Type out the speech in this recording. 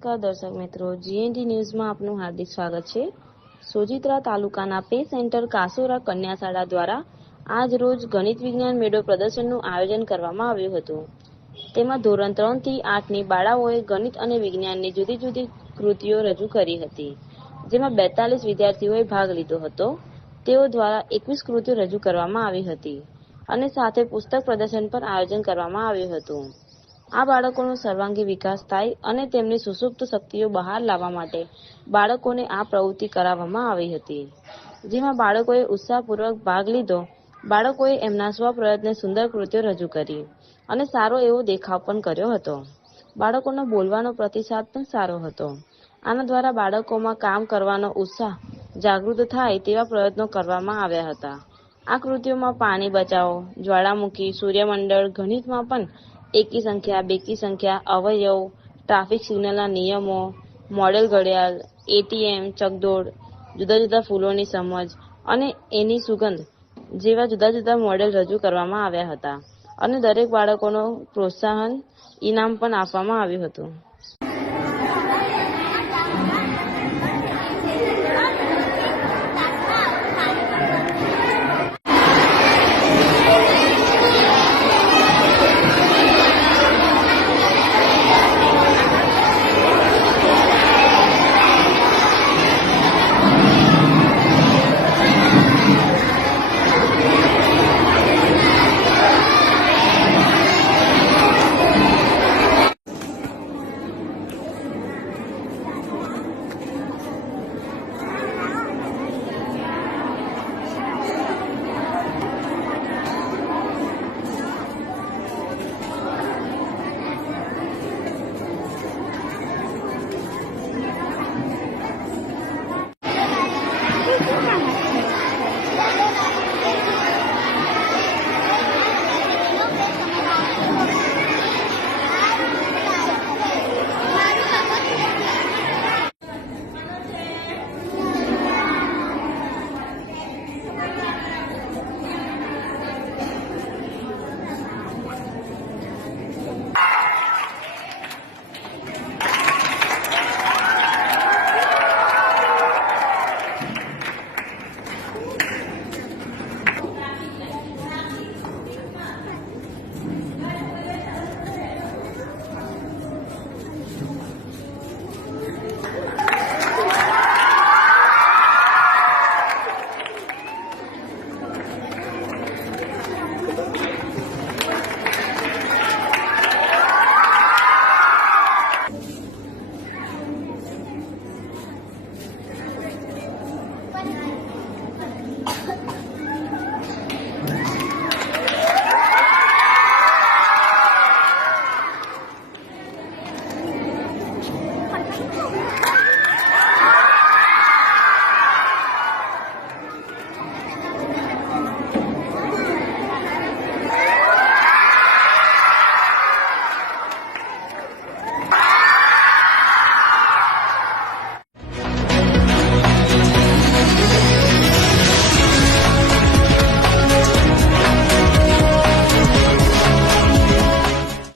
નમસ્કાર દર્શક મિત્રો, જીએનડી ન્યૂઝમાં આપનું હાર્દિક સ્વાગત છે। સોજિત્રા તાલુકાના પે સેન્ટર કાસોરા કન્યા શાળા દ્વારા આજ રોજ ગણિત વિજ્ઞાન મેળો પ્રદર્શનનું આયોજન કરવામાં આવ્યું હતું। તેમાં ધોરણ 3 થી 8 ની બાળાઓએ ગણિત અને વિજ્ઞાનની જુદી જુદી કૃતિઓ રજૂ કરી હતી, જેમાં 42 વિદ્યાર્થીઓએ ભાગ લીધો હતો। તેઓ દ્વારા 21 કૃતિઓ રજૂ કરવામાં આવી હતી અને સાથે પુસ્તક પ્રદર્શન પણ આયોજન કરવામાં આવ્યું હતું। આ બાળકોનો સર્વાંગી વિકાસ થાય અને તેમની સુસુપ્ત શક્તિઓ બહાર લાવવા માટે બાળકોને આ પ્રવૃત્તિ કરાવવામાં આવી હતી, જેમાં બાળકોએ ઉત્સાહપૂર્વક ભાગ લીધો। બાળકોએ એમના સ્વપ્રયત્ને સુંદર કૃતિઓ રજૂ કરી અને સારો એવો દેખાવ પણ કર્યો હતો। બાળકોનો બોલવાનો પ્રતિસાદ પણ સારો હતો। આના દ્વારા બાળકોમાં કામ કરવાનો ઉત્સાહ જાગૃત થાય તેવા પ્રયત્નો કરવામાં આવ્યા હતા। આ કૃતિઓમાં પાણી બચાવો, જ્વાળામુખી, સૂર્યમંડળ, ગણિતમાં પણ એકી સંખ્યા, બેકી સંખ્યા, અવયવ, ટ્રાફિક સિગ્નલના નિયમો, મોડેલ ઘડિયાળ, એટીએમ, ચકડોળ, જુદા જુદા ફૂલોની સમજ અને એની સુગંધ જેવા જુદા જુદા મોડેલ રજૂ કરવામાં આવ્યા હતા અને દરેક બાળકોનો પ્રોત્સાહન ઇનામ પણ આપવામાં આવ્યું હતું।